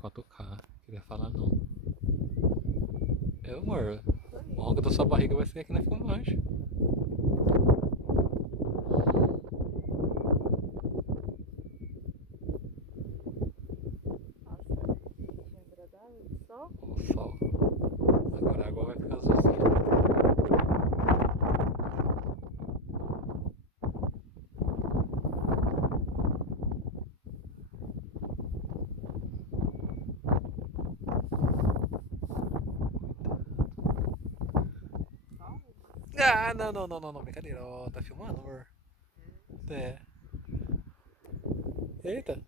4K. Queria falar não. Amor, o ronco da sua barriga vai ser aqui na filmagem. Nossa, que agradável de sol. O sol. Agora a água vai ficar azulzinha. Ah, não, brincadeira. Ó, tá filmando, amor? É. Eita.